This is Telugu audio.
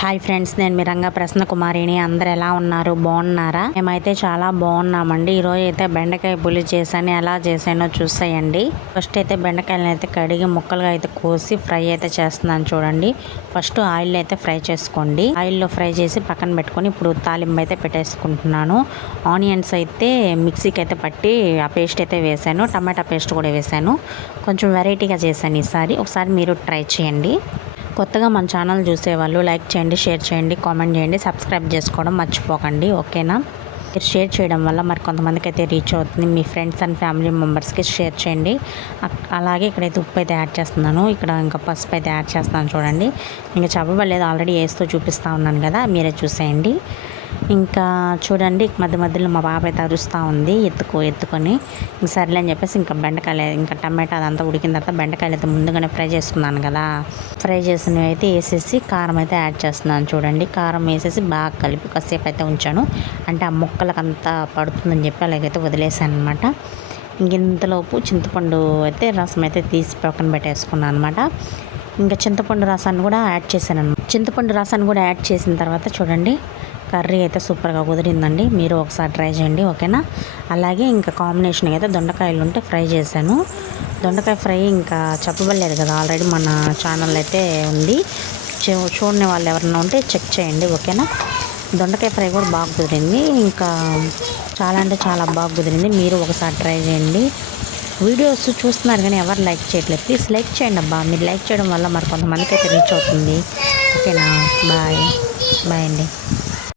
హాయ్ ఫ్రెండ్స్, నేను మీ రంగా ప్రసన్న కుమారిని. అందరు ఎలా ఉన్నారు? బాగున్నారా? మేమైతే చాలా బాగున్నామండి. ఈరోజు అయితే బెండకాయ పులి చేశాను. ఎలా చేశానో చూసేయండి. ఫస్ట్ అయితే బెండకాయలను అయితే కడిగి ముక్కలుగా అయితే కోసి ఫ్రై అయితే చేస్తున్నాను చూడండి. ఫస్ట్ ఆయిల్ అయితే ఫ్రై చేసుకోండి. ఆయిల్లో ఫ్రై చేసి పక్కన పెట్టుకొని ఇప్పుడు తాలింపు అయితే పెట్టేసుకుంటున్నాను. ఆనియన్స్ అయితే మిక్సీకి అయితే పట్టి ఆ పేస్ట్ అయితే వేసాను. టమాటా పేస్ట్ కూడా వేసాను. కొంచెం వెరైటీగా చేశాను ఈసారి. ఒకసారి మీరు ట్రై చేయండి. కొత్తగా మన ఛానల్ చూసేవాళ్ళు లైక్ చేయండి, షేర్ చేయండి, కామెంట్ చేయండి, సబ్స్క్రైబ్ చేసుకోవడం మర్చిపోకండి. ఓకేనా? మీరు షేర్ చేయడం వల్ల మరి కొంతమందికి అయితే రీచ్ అవుతుంది. మీ ఫ్రెండ్స్ అండ్ ఫ్యామిలీ మెంబర్స్కి షేర్ చేయండి. అలాగే ఇక్కడైతే ఉప్పు అయితే యాడ్ చేస్తున్నాను. ఇక్కడ ఇంకా పసుపు అయితే యాడ్ చేస్తున్నాను చూడండి. ఇంకా చెప్పబడలేదు, ఆల్రెడీ వేస్తూ చూపిస్తూ ఉన్నాను కదా, మీరే చూసేయండి. ఇంకా చూడండి, మధ్య మధ్యలో మా పాప అయితే అరుస్తూ ఉంది ఎత్తుకొని. ఇంక సర్లే అని చెప్పేసి ఇంకా బెండకాయలు ఇంకా టమాటా అదంతా ఉడికిన తర్వాత బెండకాయలు అయితే ముందుగానే ఫ్రై చేసుకున్నాను కదా, ఫ్రై చేసినవి అయితే వేసేసి కారం అయితే యాడ్ చేస్తున్నాను చూడండి. కారం వేసేసి బాగా కలిపి కాసేపు అయితే ఉంచాను. అంటే ఆ ముక్కలకంతా పడుతుందని చెప్పి అలాగైతే వదిలేసాను అనమాట. ఇంతలోపు చింతపండు అయితే రసం అయితే తీసి పక్కన పెట్టేసుకున్నాను అనమాట. ఇంకా చింతపండు రసాన్ని కూడా యాడ్ చేశాను అనమాట. చింతపండు రసాన్ని కూడా యాడ్ చేసిన తర్వాత చూడండి, కర్రీ అయితే సూపర్గా కుదిరిందండి. మీరు ఒకసారి ట్రై చేయండి. ఓకేనా? అలాగే ఇంకా కాంబినేషన్ అయితే దొండకాయలు ఉంటే ఫ్రై చేశాను. దొండకాయ ఫ్రై ఇంకా చెప్పబడలేదు కదా, ఆల్రెడీ మన ఛానల్ అయితే ఉంది. చూడని వాళ్ళు ఎవరైనా ఉంటే చెక్ చేయండి. ఓకేనా? దొండకాయ ఫ్రై కూడా బాగా కుదిరింది. ఇంకా చాలా అంటే చాలా బాగా కుదిరింది. మీరు ఒకసారి ట్రై చేయండి. వీడియోస్ చూస్తున్నారు కానీ ఎవరు లైక్ చేయట్లేదు. ప్లీజ్ లైక్ చేయండి అబ్బా. మీరు లైక్ చేయడం వల్ల మరి కొంతమందికి అయితే రీచ్ అవుతుంది. ఓకేనా? బాయ్ బాయ్ అండి.